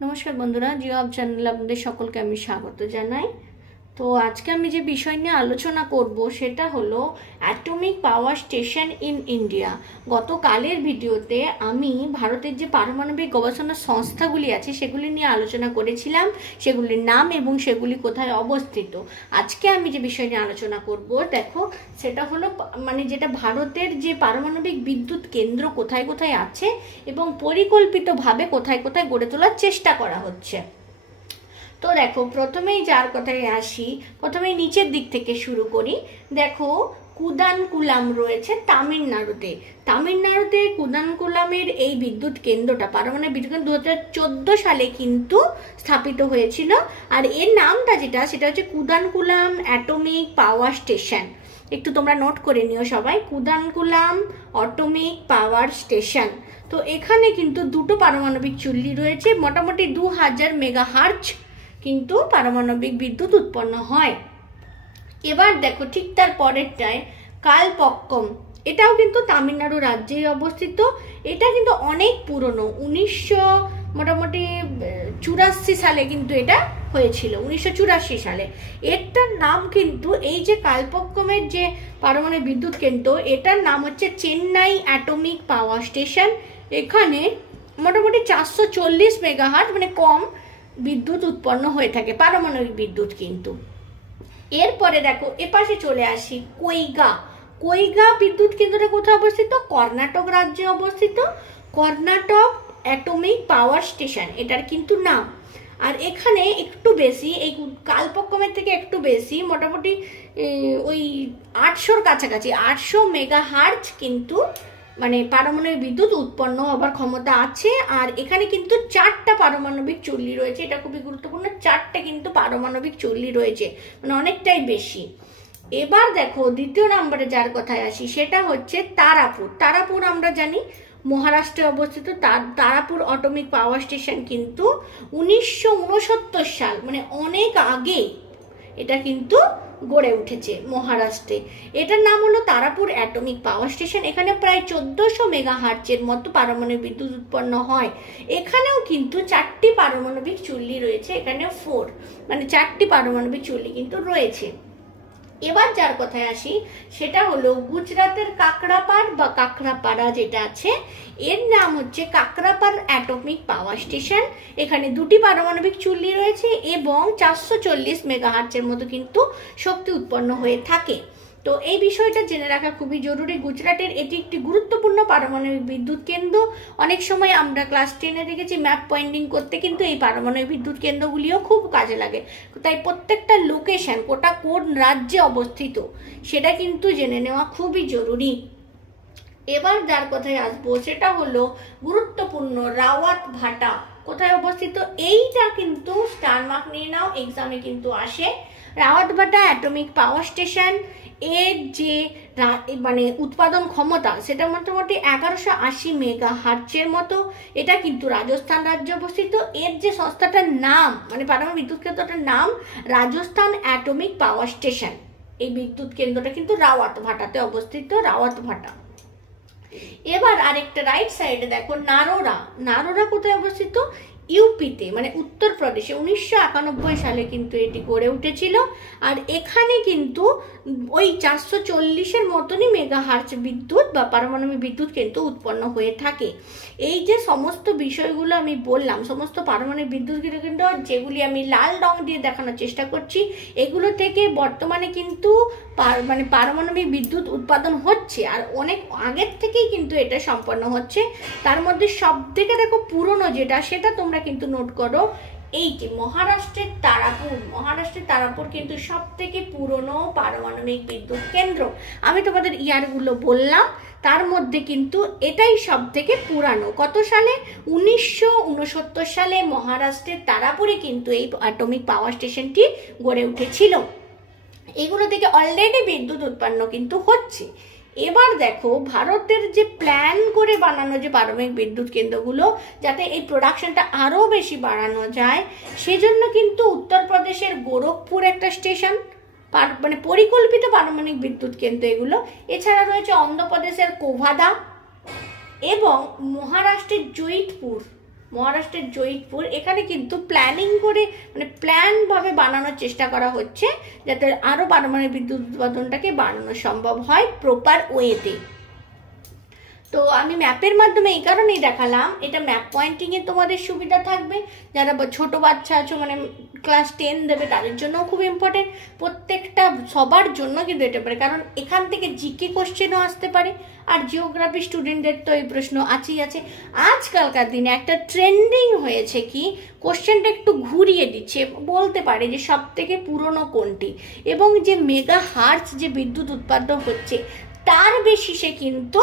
নমস্কার বন্ধুরা, জিও আপ চ্যানেলে আপনাদের সকলকে আমি স্বাগত জানাই। তো আজকে আমি যে বিষয় নিয়ে আলোচনা করব সেটা হলো atomic power station in India. গতকালের ভিডিওতে আমি ভারতের যে পারমাণবিক গবেষণা সংস্থাগুলি আছে সেগুলি নিয়ে আলোচনা করেছিলাম, সেগুলির নাম এবং সেগুলি কোথায় অবস্থিত। আজকে আমি যে বিষয় নিয়ে আলোচনা করব দেখো সেটা হলো যেটা ভারতের যে পারমাণবিক বিদ্যুৎ কেন্দ্র কোথায় কোথায় আছে এবং পরিকল্পিতভাবে কোথায় কোথায় গড়ে তোলার চেষ্টা করা হচ্ছে। তো দেখো প্রথমেই যার কথায় আসি, প্রথমেই নিচের দিক থেকে শুরু করি। দেখো কুদানকুলাম রয়েছে তামিলনাড়ুতে কুদানকুলামের এই বিদ্যুৎ কেন্দ্রটা পারমাণবিক বিদ্যুৎ কেন্দ্র 2014 সালে কিন্তু স্থাপিত হয়েছিল। আর এর নামটা সেটা হচ্ছে কুদানকুলাম অ্যাটমিক পাওয়ার স্টেশন। একটু তোমরা নোট করে নিও সবাই, কুদানকুলাম অ্যাটমিক পাওয়ার স্টেশন। তো এখানে কিন্তু দুটো পারমাণবিক চুল্লি রয়েছে, মোটামুটি 2000 মেগাহার্জ কিন্তু পারমাণবিক বিদ্যুৎ উৎপন্ন হয়। এবার দেখো ঠিক তার পরেরটায় কালপক্কম, এটাও কিন্তু তামিলনাড়ু রাজ্যে অবস্থিত। এটা কিন্তু অনেক পুরনো, 1984 সালে কিন্তু এটা হয়েছিল, 1984 সালে। এটার নাম কিন্তু এই যে কালপক্কমের যে পারমাণবিক বিদ্যুৎ কেন্দ্র, এটার নাম হচ্ছে চেন্নাই অ্যাটমিক পাওয়ার স্টেশন। এখানে মোটামুটি 440 মেগাহার্জ কম বিদ্যুৎ উৎপন্ন হয়ে থাকে পারমাণবিক বিদ্যুৎ কিন্তু। এরপরে দেখো এপাশে চলে আসি কৈগা বিদ্যুৎ কেন্দ্রটা কোথায় অবস্থিত? কর্ণাটক রাজ্যে অবস্থিত, কর্ণাটক অ্যাটমিক পাওয়ার স্টেশন এটার কিন্তু নাম। আর এখানে একটু বেশি, এই কালপক্কমের থেকে একটু বেশি, মোটামুটি ওই 800-র কাছাকাছি 800 মেগাহার্জ কিন্তু পারমাণবিক বিদ্যুৎ উৎপন্ন হবার ক্ষমতা আছে। আর এখানে কিন্তু 4টা পারমাণবিক চুল্লি রয়েছে, এটা খুবই গুরুত্বপূর্ণ, 4টা কিন্তু পারমাণবিক চুল্লি রয়েছে, অনেকটাই বেশি। এবার দেখো দ্বিতীয় নম্বরে যার কথায় আসি সেটা হচ্ছে তারাপুর আমরা জানি মহারাষ্ট্রে অবস্থিত। তারাপুর অ্যাটমিক পাওয়ার স্টেশন কিন্তু 1969 সাল অনেক আগে এটা কিন্তু গড়ে উঠেছে মহারাষ্ট্রে। এটার নাম হলো তারাপুর অ্যাটমিক পাওয়ার স্টেশন। এখানে প্রায় 1400 মেগাহার্জের মতো পারমাণবিক বিদ্যুৎ উৎপন্ন হয়। এখানেও কিন্তু 4টি পারমাণবিক চুল্লি রয়েছে, এখানে 4টি পারমাণবিক চুল্লি কিন্তু রয়েছে। এবার যার কথায় আসি সেটা হলো গুজরাটের কাকরাপাড়া যেটা আছে, এর নাম হচ্ছে কাকরাপাড় অ্যাটমিক পাওয়ার স্টেশন। এখানে 2টি পারমাণবিক চুল্লি রয়েছে এবং 440 মেগাহার্জের মতো কিন্তু শক্তি উৎপন্ন হয়ে থাকে। তো এই বিষয়টা জেনে রাখা খুবই জরুরি। গুজরাটের এটি একটি গুরুত্বপূর্ণ পারমাণবিক বিদ্যুৎ কেন্দ্র। অনেক সময় আমরা ক্লাস 10-এ দেখেছি ম্যাপ পয়েন্টিং করতে কিন্তু এই পারমাণবিক বিদ্যুৎ কেন্দ্রগুলিও খুব কাজে লাগে। তাই প্রত্যেকটা লোকেশন কোন রাজ্যে অবস্থিত সেটা কিন্তু জেনে নেওয়া খুবই জরুরি। এবার যার কথায় আসবো সেটা হলো গুরুত্বপূর্ণ রাওয়াত ভাটা কোথায় অবস্থিত। এইটা কিন্তু স্টার মার্ক নিয়ে নাও, এক্সামে কিন্তু আসে। রাওয়াত ভাটা অ্যাটমিক পাওয়ার স্টেশন, এর যে উৎপাদন ক্ষমতা সেটা মোটামুটি 1180 মেগাহার্জের মতো। এটা কিন্তু রাজস্থান রাজ্যে অবস্থিত। এর যে সংস্থাটার নাম পারমাণবিক বিদ্যুৎ কেন্দ্রটার নাম রাজস্থান অ্যাটমিক পাওয়ার স্টেশন। এই বিদ্যুৎ কেন্দ্রটা কিন্তু রাওয়াত ভাটাতে অবস্থিত, রাওয়াত ভাটা। এবার আরেকটা রাইট সাইডে দেখো নারোরা কোথায় অবস্থিত? ইউপিতে উত্তরপ্রদেশে। 1991 সালে কিন্তু এটি গড়ে উঠেছিল। আর এখানে কিন্তু ওই 440-এর মতনই মেগাহার্জ বিদ্যুৎ বা পারমাণবিক বিদ্যুৎ কিন্তু উৎপন্ন হয়ে থাকে। এই যে সমস্ত বিষয়গুলো আমি বললাম, সমস্ত পারমাণবিক বিদ্যুৎ কেন্দ্র যেগুলি আমি লাল রং দিয়ে দেখানোর চেষ্টা করছি, এগুলো থেকে বর্তমানে কিন্তু পারমাণবিক বিদ্যুৎ উৎপাদন হচ্ছে আর অনেক আগের থেকেই কিন্তু এটা সম্পন্ন হচ্ছে। তার মধ্যে সব থেকে দেখো পুরনো যেটা, সেটা তোমরা কিন্তু নোট করো, এই যে মহারাষ্ট্রের তারাপুর কিন্তু সব থেকে পুরনো পারমাণবিক বিদ্যুৎ কেন্দ্র। আমি তোমাদের ইয়ারগুলো বললাম, তার মধ্যে কিন্তু এটাই সব থেকে পুরানো। কত সালে? 1969 সালে মহারাষ্ট্রের তারাপুরে কিন্তু এই অ্যাটমিক পাওয়ার স্টেশনটি গড়ে উঠেছিল। এগুলো থেকে অলরেডি বিদ্যুৎ উৎপন্ন কিন্তু হচ্ছে। এবার দেখো ভারতের যে প্ল্যান করে বানানো যে পারমাণবিক বিদ্যুৎ কেন্দ্রগুলো, যাতে এই প্রোডাকশনটা আরো বেশি বাড়ানো যায়, সেজন্য কিন্তু উত্তরপ্রদেশের গোরখপুর একটা স্টেশন, পরিকল্পিত পারমাণবিক বিদ্যুৎ কেন্দ্র এগুলো। এছাড়া রয়েছে অন্ধ্রপ্রদেশের কোভাদা এবং মহারাষ্ট্রের জৈতপুর মহারাষ্ট্রের জয়পুর, এখানে কিন্তু প্ল্যানিং করে মানে প্ল্যানভাবে বানানোর চেষ্টা করা হচ্ছে যাতে আরও পারমাণবিক বিদ্যুৎ উৎপাদনটাকে বাড়ানো সম্ভব হয় প্রপার ওয়েতে। তো আমি ম্যাপের মাধ্যমে এই কারণেই দেখালাম, এটা ম্যাপ পয়েন্টিংয়ে তোমাদের সুবিধা থাকবে, যারা ছোট বাচ্চা আছো মানে ক্লাস 10 দেবে তাদের জন্যও খুব ইম্পর্টেন্ট, প্রত্যেকটা সবার জন্য কিন্তু এটা পারে, কারণ এখান থেকে জিকে কোশ্চেনও আসতে পারে, আর জিওগ্রাফি স্টুডেন্টদের তো এই প্রশ্ন আছেই আছে। আজকালকার দিনে একটা ট্রেন্ডিং হয়েছে কি, কোশ্চেনটা একটু ঘুরিয়ে দিচ্ছে, বলতে পারে যে সব থেকে পুরনো কোনটি, এবং যে মেগা হার্টজ যে বিদ্যুৎ উৎপাদন হচ্ছে তার বেসিসে কিন্তু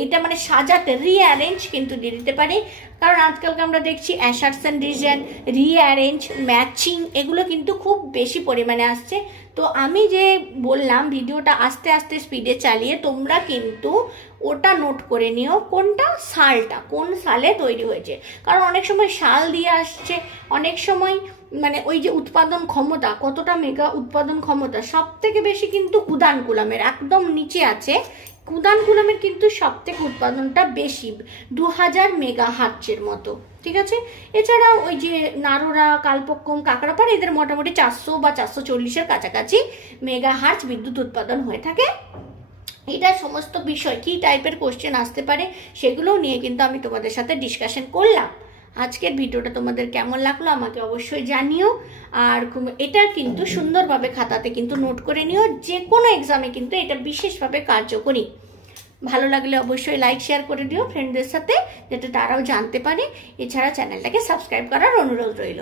এইটা মানে সাজাতে রিঅ্যারেঞ্জ কিন্তু দিয়ে দিতে পারে, কারণ আজকালকে আমরা দেখছি অ্যাসারশন রিজন, রিঅ্যারেঞ্জ, ম্যাচিং এগুলো কিন্তু খুব বেশি পরিমাণে আসছে। তো আমি যে বললাম ভিডিওটা আস্তে আস্তে স্পিডে চালিয়ে তোমরা কিন্তু ওটা নোট করে নিও, কোনটা সালটা কোন সালে তৈরি হয়েছে, কারণ অনেক সময় সাল দিয়ে আসছে, অনেক সময় মানে ওই যে উৎপাদন ক্ষমতা কতটা মেগা উৎপাদন ক্ষমতা, সব থেকে বেশি কিন্তু কুদানকুলামের একদম নিচে আছে, কুদানকুলামের কিন্তু সব থেকে উৎপাদনটা বেশি 2000 মেগা হার্টজের মতো, ঠিক আছে। এছাড়াও ওই যে নারোরা, কালপক্কম, কাকড়াপাড় এদের মোটামুটি 400 বা 440-এর কাছাকাছি মেগা হার্টজ বিদ্যুৎ উৎপাদন হয়ে থাকে। এটা সমস্ত বিষয় কি টাইপের কোশ্চেন আসতে পারে সেগুলোও নিয়ে কিন্তু আমি তোমাদের সাথে ডিসকাশন করলাম। আজকের ভিডিওটা তোমাদের কেমন লাগলো আমাকে অবশ্যই জানিও, আর এটা কিন্তু সুন্দরভাবে খাতাতে কিন্তু নোট করে নিও, যে কোনো এক্সামে কিন্তু এটা বিশেষভাবে কার্যকরী। ভালো লাগলে অবশ্যই লাইক শেয়ার করে দিও ফ্রেন্ডদের সাথে, যাতে তারাও জানতে পারে। এছাড়া চ্যানেলটাকে সাবস্ক্রাইব করার অনুরোধ রইল।